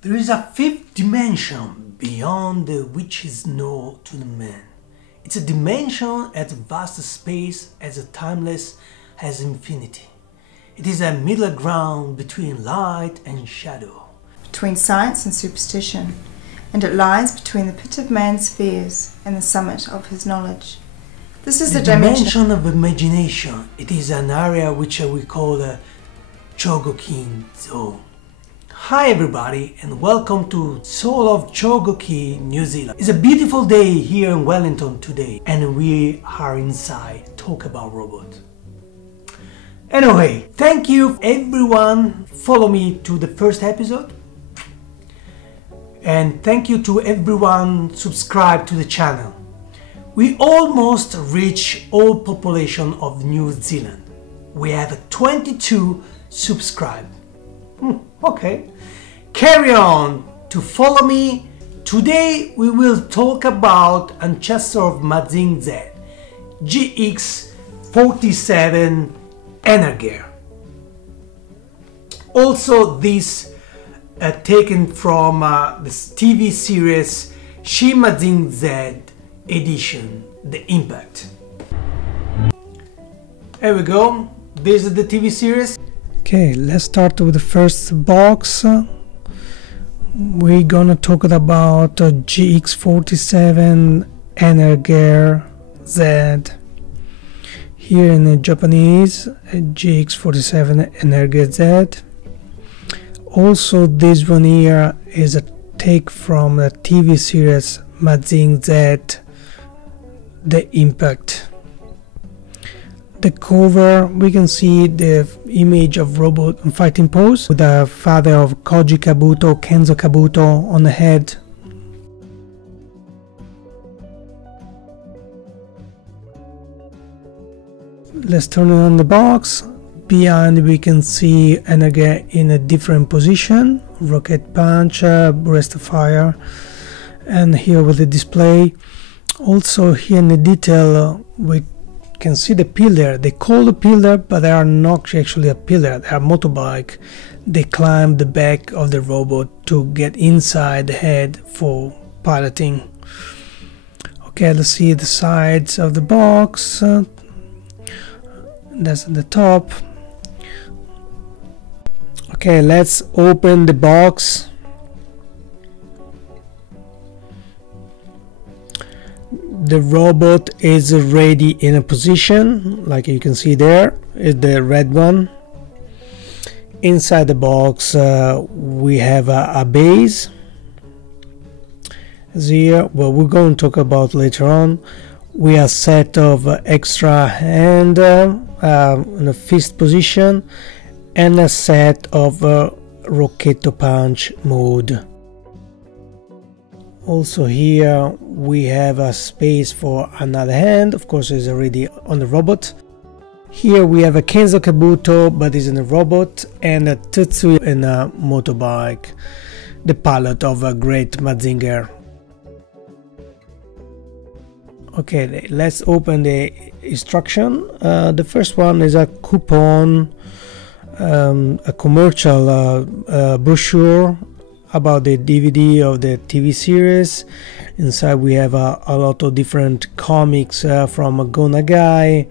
There is a fifth dimension beyond which is known to the man. It's a dimension as vast space, as timeless as infinity. It is a middle ground between light and shadow, between science and superstition, and it lies between the pit of man's fears and the summit of his knowledge. This is the dimension of imagination. It is an area which we call the Chogokin zone. Hi everybody and welcome to Soul of Chogokin, New Zealand. It's a beautiful day here in Wellington today and we are inside talk about robot. Anyway, thank you everyone follow me to the first episode and thank you to everyone subscribe to the channel. We almost reach all population of New Zealand. We have 22 subscribed. Okay, carry on to follow me. Today we will talk about ancestor of Mazinger, GX47 N. Also this taken from this TV series Mazinger edition, The Impact. Here we go, this is the TV series. Okay, let's start with the first box. We're gonna talk about GX47 N Z. Here in the Japanese, GX47 N Z. Also, this one here is a take from the TV series Mazinger, The Impact. The cover, we can see the image of robot in fighting pose with the father of Koji Kabuto, Kenzo Kabuto on the head. Let's turn it on the box. Behind we can see Energy in a different position, rocket punch, burst of fire, and here with the display. Also here in the detail we can see the pillar. They call the pillar, but they are not actually a pillar. They are motorbike. They climb the back of the robot to get inside the head for piloting. Okay, let's see the sides of the box. That's at the top. Okay, let's open the box. The robot is already in a position, like you can see there, is the red one. Inside the box we have a base. Here, well, we're going to talk about later on. We have a set of extra hand in a fist position and a set of Rocket Punch mode. Also here we have a space for another hand, of course it's already on the robot. Here we have a Kenzo Kabuto, but is in a robot, and a Tetsu in a motorbike, the pilot of a great Mazinger. Okay, let's open the instruction. The first one is a coupon, a commercial brochure about the DVD of the TV series. Inside we have a lot of different comics from Go Nagai,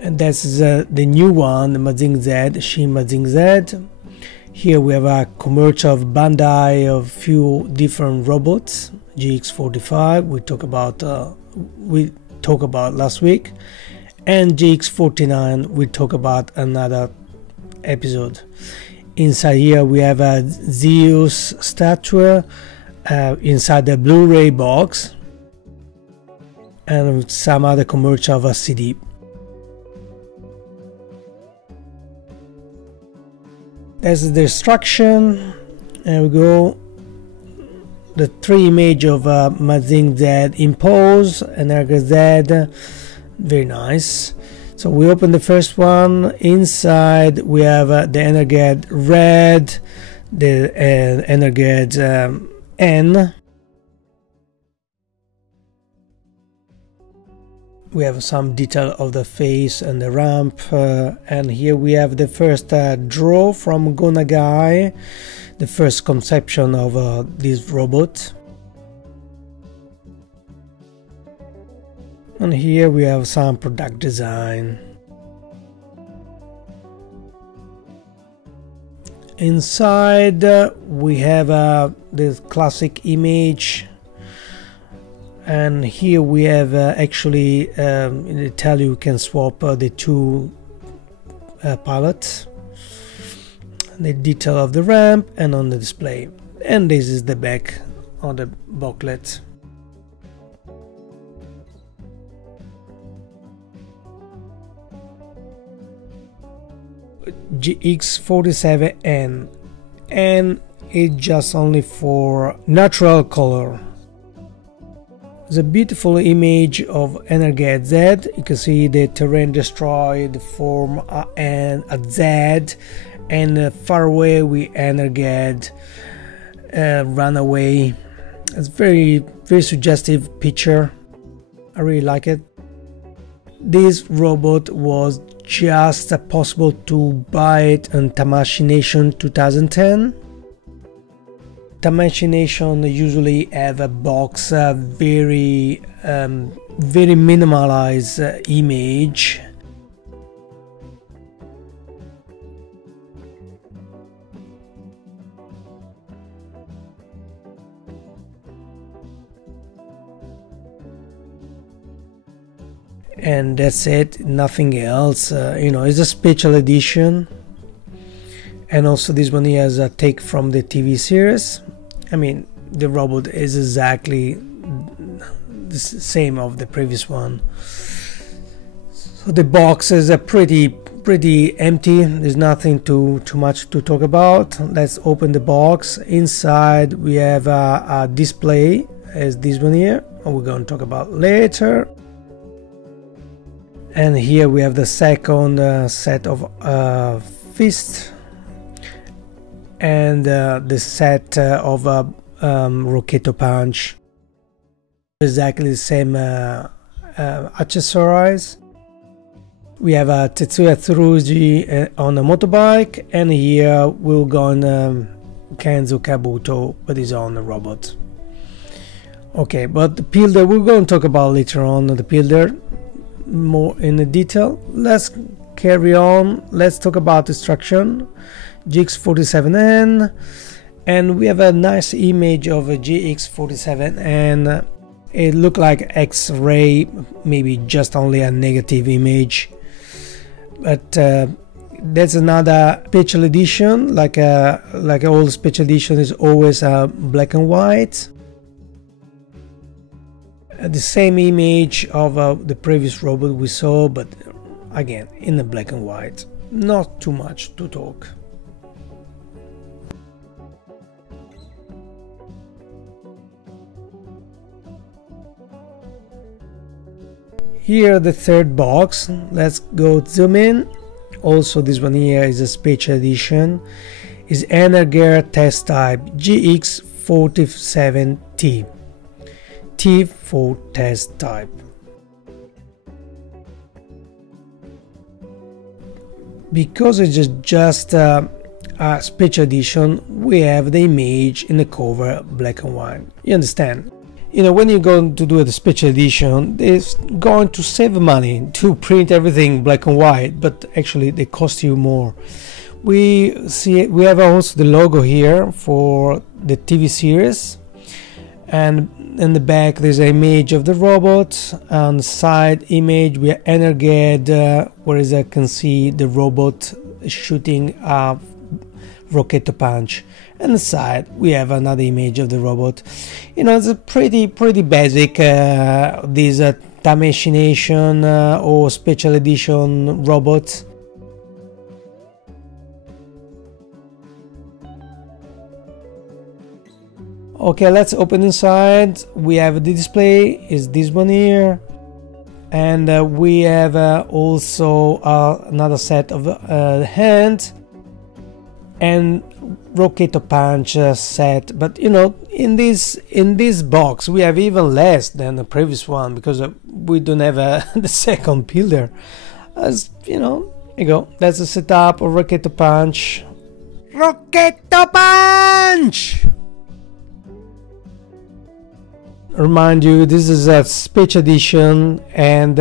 and that's the new one, the Mazinger, Mazinger. Here we have a commercial of Bandai of few different robots. GX45 we talked about last week, and GX49 we talk about another episode. Inside here we have a Zeus statue inside the Blu-ray box, and some other commercial of a CD. That's the instruction, and we go. The three image of Mazinger in pose, Energy Z, very nice. So we open the first one. Inside we have the Energy red, the Energy N. We have some detail of the face and the ramp, and here we have the first draw from Go Nagai, the first conception of this robot. And here we have some product design. Inside we have the classic image, and here we have actually in Italy you can swap the two pilots, the detail of the ramp and on the display, and this is the back of the booklet. GX47N, and it's just only for natural color. It's a beautiful image of Energet Z. You can see the terrain destroyed form a Z, and far away we Energet run away. It's very suggestive picture. I really like it. This robot was just possible to buy it on Tamashii Nation 2010. Tamashii Nation usually have a box, very minimalized image. And that's it, nothing else. You know, it's a special edition. And also this one here has a take from the TV series. I mean, the robot is exactly the same of the previous one. So the box is a pretty empty. There's nothing too much to talk about. Let's open the box. Inside we have a display, as this one here, we're going to talk about later. And here we have the second set of fists, and the set of Rocketo Punch. Exactly the same accessories. We have a Tetsuya Tsurugi on a motorbike, and here we'll go on Kenzo Kabuto, but he's on a robot. Okay, but the Pilder we're going to talk about later on, the Pilder more in the detail. Let's carry on. Let's talk about instruction. GX47N, and we have a nice image of a GX47N. It looked like X-ray, maybe just only a negative image, but that's another special edition. Like all special edition is always black and white. The same image of the previous robot we saw, but again in the black and white. Not too much to talk. Here the third box. Let's go zoom in. Also this one here is a special edition. Is Energear test type GX47T. T for test type. Because it's just a special edition, we have the image in the cover black and white. You understand? You know, when you're going to do a special edition, it's going to save money to print everything black and white, but actually they cost you more. We have also the logo here for the TV series, and in the back there's an image of the robot. On the side image we have Energet, whereas I can see the robot shooting a Rocketo Punch. And the side we have another image of the robot. You know, it's a pretty basic these Tamashii Nation or special edition robots. Okay, let's open inside. We have the display, is this one here, and we have also another set of hand. and Rocketo Punch set, but you know, in this box we have even less than the previous one because we don't have the second pillar. As you know, here you go. That's the setup of Rocketo Punch. Rocketo Punch! Remind you, this is a Speech Edition, and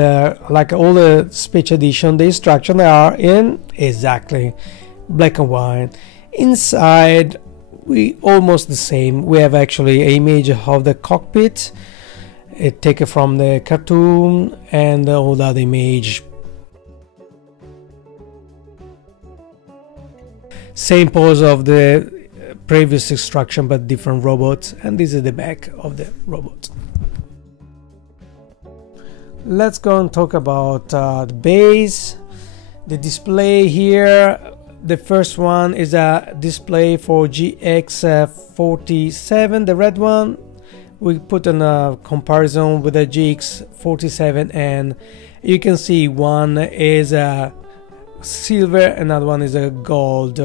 like all the Speech Edition, the instructions are in exactly black and white. Inside, we almost the same. We have actually an image of the cockpit, it taken from the cartoon, and all the other image. Same pose of the previous instruction, but different robots, and this is the back of the robot. Let's go and talk about the base, the display here. The first one is a display for GX47, the red one. We put in a comparison with the GX47N. You can see one is a silver, another one is a gold.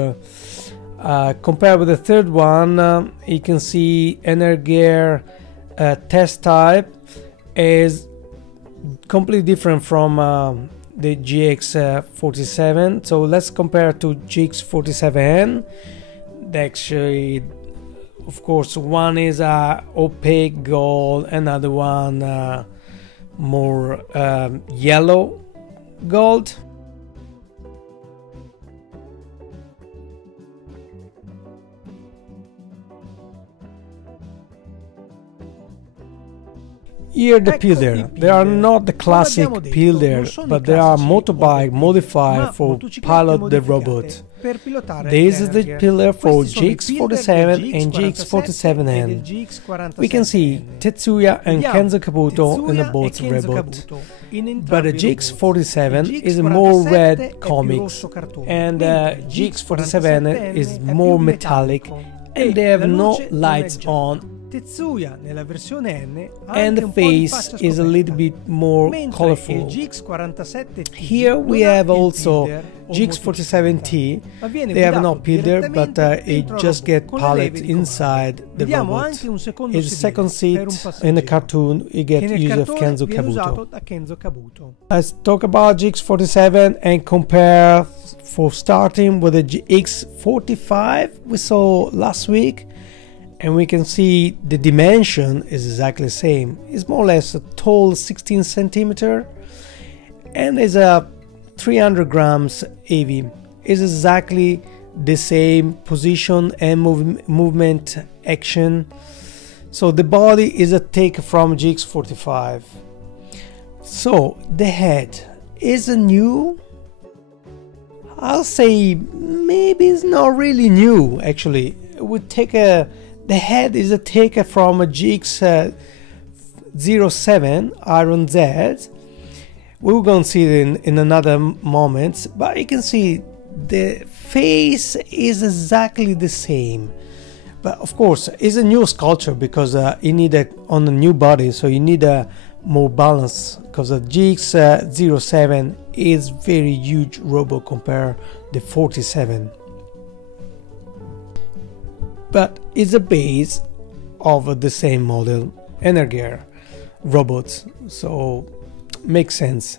Compared with the third one, you can see Energier test type is completely different from the GX47. So let's compare to GX47N. Actually, of course, one is a opaque gold, another one more yellow gold. Here the pillar, they are not the classic pillar, but they are motorbike modified for pilot the robot. This is the pillar for GX47 and GX47N. We can see Tetsuya and Kenzo Kabuto in the both robot. But the GX47 is more red comics, and GX47 is more metallic, and they have no lights on. Tetsuya nella versione N and the face is a little bit more colorful. Here we have also GX47T. They have no pillar, but it just get pallet inside the robot. It's a second seat in the cartoon. You get use of Kenzo Kabuto. Let's talk about GX47 and compare for starting with the GX45 we saw last week. And we can see the dimension is exactly the same. It's more or less a tall 16 centimeter, and is a 300 grams heavy. It's exactly the same position and movement action. So the body is a take from GX45. So the head is a new. I'll say maybe it's not really new. Actually, it would take a. The head is a taker from a GX07 Iron Z. We're going to see it in another moment, but you can see the face is exactly the same. But of course, it's a new sculpture because you need it on a new body, so you need a more balance. Because the GX07 is very huge robot compared to the 47. But it's a base of the same model, Energier robots, so makes sense.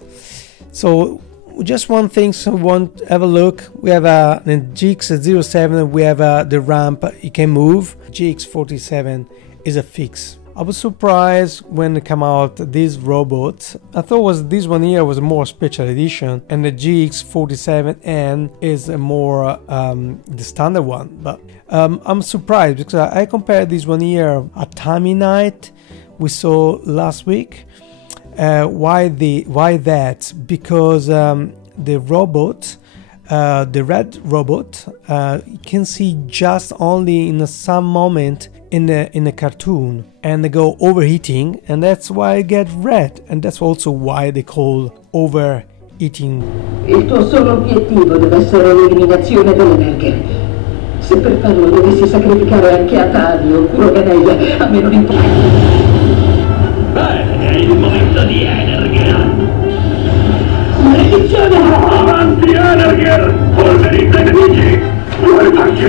So just one thing, so want to have a look. We have a GX07, we have the ramp, you can move. GX47 is a fix. I was surprised when it came out this robot. I thought this one here was a more special edition, and the GX47N is a more the standard one. But I'm surprised because I compared this one here at Tammy Night we saw last week. Why that? Because the robot, the red robot, you can see just only in some moment in the cartoon, and they go overheating, and that's why it get red, and that's also why they call overheating. Il tuo solo obiettivo deve essere l'eliminazione dell'Energer. Se per farlo dovessi sacrificare anche Atali o Kuroganei, a me non importa. È il momento di Energer. Maledizione! Avanti Energer! Polverizza i nemici! Guardaci!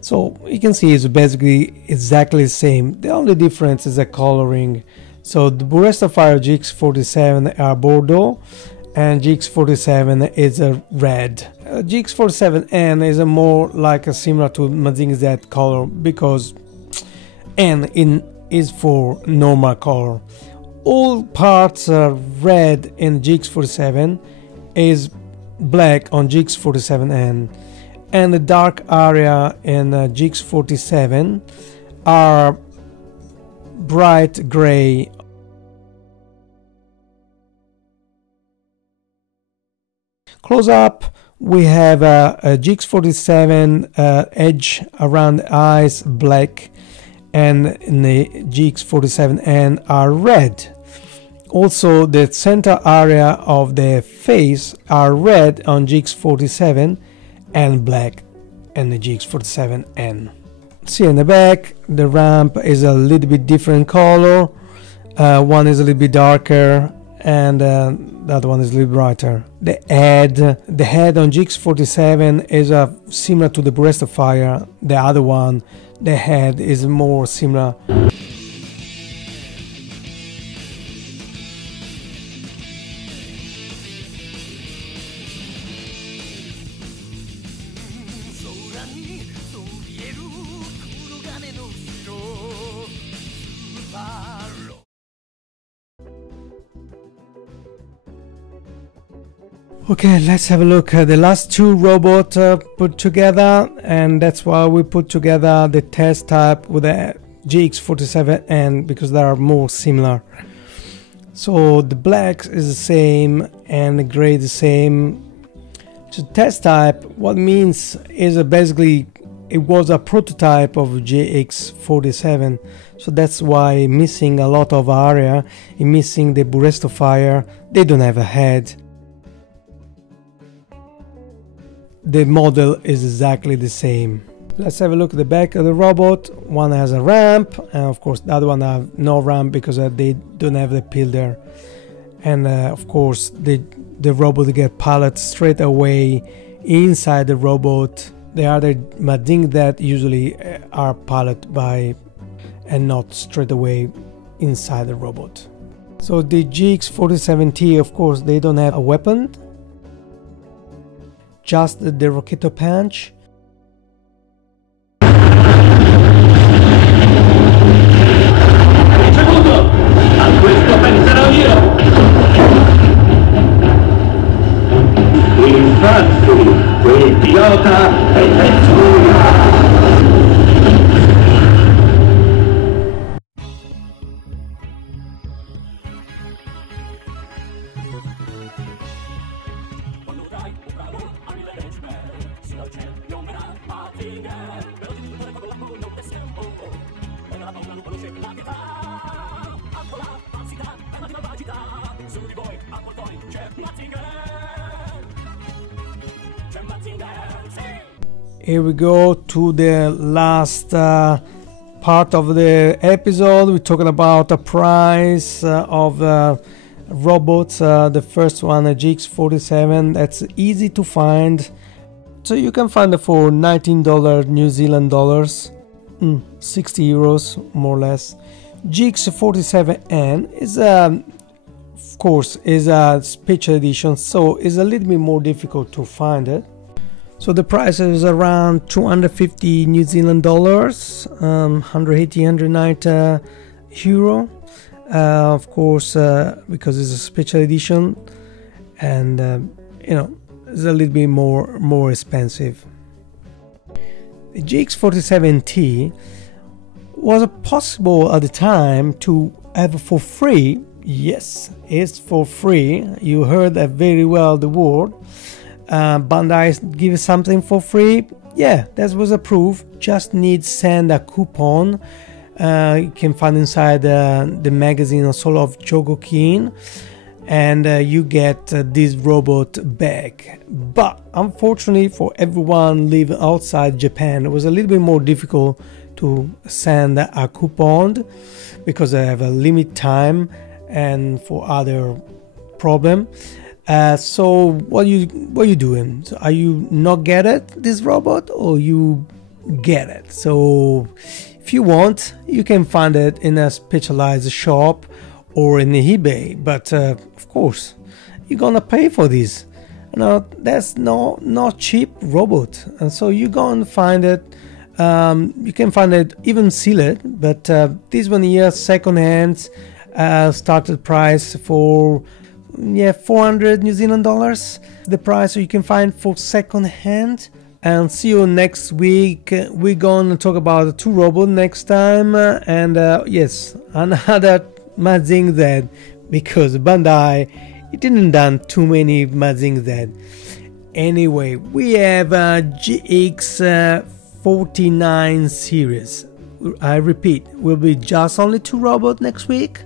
So you can see it's basically exactly the same. The only difference is the coloring. So the burst of fire GX47 are Bordeaux and GX47 is a red. GX47N is a more like a similar to Mazinger Z color because N is for normal color. All parts are red in GX47 is black on GX47N, and the dark area in GX47 are bright gray. Close up, we have a GX47 edge around the eyes black, and in the GX47N are red. Also the center area of the face are red on GX47 and black in the GX47N. See in the back, the ramp is a little bit different color. One is a little bit darker and the other one is a little brighter. The head on GX47 is similar to the burst of fire. The other one, the head is more similar. Okay, let's have a look at the last two robots put together, and that's why we put together the test type with the GX47N, because they are more similar. So the black is the same and the gray the same. So test type, what it means is basically it was a prototype of GX47, so that's why missing a lot of area, missing the burst of fire. They don't have a head. The model is exactly the same. Let's have a look at the back of the robot. One has a ramp, and of course the other one have no ramp because they don't have the pillar. And of course the robot get pallet straight away inside the robot. The other Mazinger that usually are pallet by and not straight away inside the robot. So the GX47T, of course, they don't have a weapon. Just the Rocketo punch. Secondo, a questo penserò io. Infatti, quel pilota è Tetsuya. Here we go to the last part of the episode. We're talking about the price of robots. The first one, a GX47, that's easy to find. So you can find it for $19 New Zealand dollars, 60 euros more or less. GX47N is of course is a special edition, so it's a little bit more difficult to find it. So the price is around 250 New Zealand dollars, 180, 190 euro. Of course, because it's a special edition, and you know, it's a little bit more expensive. The GX47T was possible at the time to have for free. Yes, it's for free. You heard that very well, the word. Bandai give something for free. Yeah, that was approved. Just need send a coupon. You can find inside the magazine also of Chogokin. and you get this robot back. But unfortunately for everyone living outside Japan, it was a little bit more difficult to send a coupon because I have a limit time and for other problem. So what you doing? So are you not get it, this robot, or you get it? So if you want, you can find it in a specialized shop or in eBay, but of course you're gonna pay for this. Now that's not cheap robot, and so you're gonna find it. You can find it even sealed, but this one here, second hand, started price for 400 New Zealand dollars. The price you can find for second hand. And see you next week. We're gonna talk about 2 robots next time, and yes, another Mazinger Z, because Bandai, it didn't done too many Mazinger Z. Anyway, we have a GX49 series. I repeat, will be just only 2 robots next week.